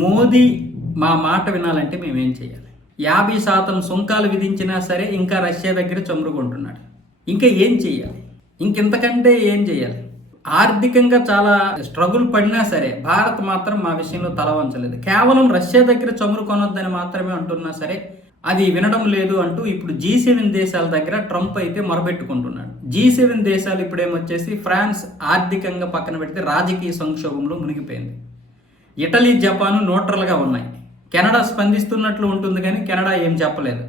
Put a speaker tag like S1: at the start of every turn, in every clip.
S1: మోదీ మా మాట వినాలంటే మేమేం చేయాలి? యాభై శాతం సుంకాలు విధించినా సరే ఇంకా రష్యా దగ్గర చమురుకుంటున్నాడు. ఇంకా ఏం చేయాలి? ఇంకెంతకంటే ఏం చేయాలి? ఆర్థికంగా చాలా స్ట్రగుల్ పడినా సరే భారత్ మాత్రం మా విషయంలో తల వంచలేదు. కేవలం రష్యా దగ్గర చమురు కొనొద్దని మాత్రమే అంటున్నా సరే అది వినడం లేదు అంటూ ఇప్పుడు జీ సెవెన్ దేశాల దగ్గర ట్రంప్ అయితే మొరబెట్టుకుంటున్నాడు. జీ సెవెన్ దేశాలు ఇప్పుడేమొచ్చేసి ఫ్రాన్స్ ఆర్థికంగా పక్కన పెడితే రాజకీయ సంక్షోభంలో మునిగిపోయింది. ఇటలీ జపాన్ న్యూట్రల్గా ఉన్నాయి. కెనడా స్పందిస్తున్నట్లు ఉంటుంది కానీ కెనడా ఏం చెప్పలేదు.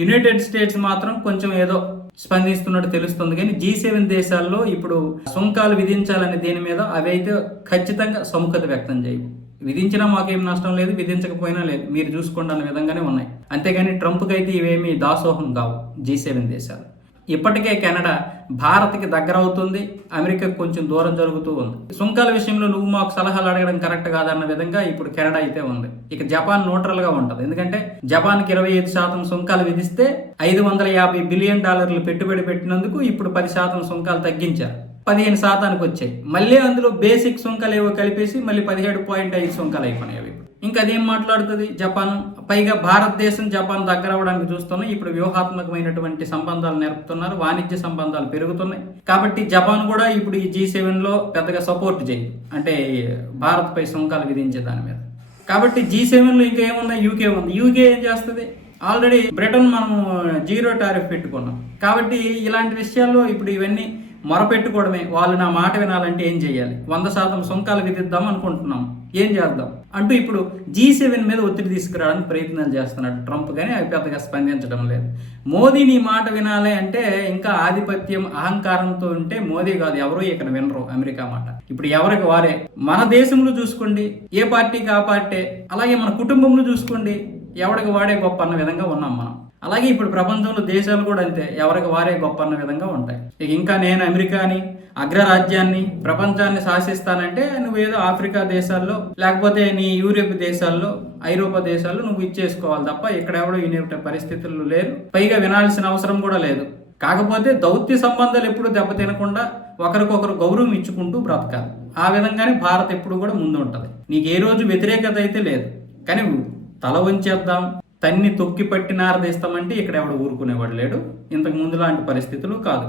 S1: యునైటెడ్ స్టేట్స్ మాత్రం కొంచెం ఏదో స్పందిస్తున్నట్టు తెలుస్తుంది కానీ జీ సెవెన్ దేశాల్లో ఇప్పుడు సుంకాలు విధించాలనే దీని మీద అవైతే ఖచ్చితంగా సముఖత వ్యక్తం చేయవు విధించినా మాకేం నష్టం లేదు విధించకపోయినా లేదు. మీరు చూసుకోండి అన్న విధంగానే ఉన్నాయి. అంతేగాని ట్రంప్కి అయితే ఇవేమీ దాసోహం కావు జీ సెవెన్ దేశాలు. ఇప్పటికే కెనడా భారత్కి దగ్గర అవుతుంది అమెరికాకు కొంచెం దూరం జరుగుతూ ఉంది. సుంకాల విషయంలో నువ్వు మాకు సలహాలు అడగడం కరెక్ట్ కాదన్న విధంగా ఇప్పుడు కెనడా అయితే ఉంది. ఇక జపాన్ న్యూట్రల్గా ఉంటుంది. ఎందుకంటే జపాన్కి ఇరవై ఐదు శాతం సుంకాలు విధిస్తే ఐదు వందల యాభై బిలియన్ డాలర్లు పెట్టుబడి పెట్టినందుకు ఇప్పుడు పది శాతం సుంకాలు తగ్గించారు. పదిహేను శాతానికి వచ్చాయి. మళ్ళీ అందులో బేసిక్ సుంకాలు ఏవో కలిపేసి మళ్ళీ పదిహేడు పాయింట్ ఐదు సుంకాలు అయిపోయినాయి ఇంకా అదేం మాట్లాడుతుంది? జపాన్. పైగా భారతదేశం జపాన్ దగ్గర అవడానికి చూస్తున్నాం ఇప్పుడు వ్యూహాత్మకమైనటువంటి సంబంధాలు నేర్పుతున్నారు వాణిజ్య సంబంధాలు పెరుగుతున్నాయి. కాబట్టి జపాన్ కూడా ఇప్పుడు ఈ జీ సెవెన్లో పెద్దగా సపోర్ట్ చేయదు. అంటే భారత్పై సుంకాలు విధించే దాని మీద. కాబట్టి జీ సెవెన్లో ఇంకా ఏముంది యూకే ఉంది. యూకే ఏం చేస్తుంది? ఆల్రెడీ బ్రిటన్ మనం జీరో టారిఫ్ పెట్టుకున్నాం. కాబట్టి ఇలాంటి విషయాల్లో ఇప్పుడు ఇవన్నీ మొరపెట్టుకోవడమే. వాళ్ళు నా మాట వినాలంటే ఏం చేయాలి వంద శాతం సుంకాలు విధిద్దాం అనుకుంటున్నాం. ఏం చేద్దాం? అంటూ ఇప్పుడు జీ సెవెన్ మీద ఒత్తిడి తీసుకురావడానికి ప్రయత్నాలు చేస్తున్నాడు ట్రంప్ కానీ అవి పెద్దగా స్పందించడం లేదు. మోదీ నీ మాట వినాలి అంటే ఇంకా ఆధిపత్యం అహంకారంతో ఉంటే మోదీ కాదు ఎవరు ఇక్కడ వినరు అమెరికా మాట. ఇప్పుడు ఎవరికి వారే? మన దేశంలో చూసుకోండి. ఏ పార్టీకి ఆ పార్టీ? అలాగే మన కుటుంబంలో చూసుకోండి. ఎవరికి వాడే గొప్ప అన్న విధంగా ఉన్నాం మనం. అలాగే ఇప్పుడు ప్రపంచంలో దేశాలు కూడా అంతే. ఎవరికి వారే గొప్ప అన్న విధంగా ఉంటాయి. ఇక ఇంకా నేను అమెరికాని అగ్రరాజ్యాన్ని ప్రపంచాన్ని శాసిస్తానంటే నువ్వేదో ఆఫ్రికా దేశాల్లో లేకపోతే నీ యూరోప్ దేశాల్లో ఐరోపా దేశాల్లో నువ్వు ఇచ్చేసుకోవాలి తప్ప ఇక్కడ ఎవడో వినే పరిస్థితులు లేరు. పైగా వినాల్సిన అవసరం కూడా లేదు. కాకపోతే దౌత్య సంబంధాలు ఎప్పుడు దెబ్బతినకుండా ఒకరికొకరు గౌరవం ఇచ్చుకుంటూ బ్రతకాలి. ఆ విధంగానే భారత్ ఎప్పుడు కూడా ముందు ఉంటుంది నీకు ఏ రోజు వ్యతిరేకత అయితే లేదు. కానీ తల వంచేద్దాం. తన్ని తొక్కి పట్టి నారదీస్తామంటే ఇక్కడ ఎవడు ఊరుకునేవాడు లేడు. ఇంతకు ముందు లాంటి పరిస్థితులు కాదు.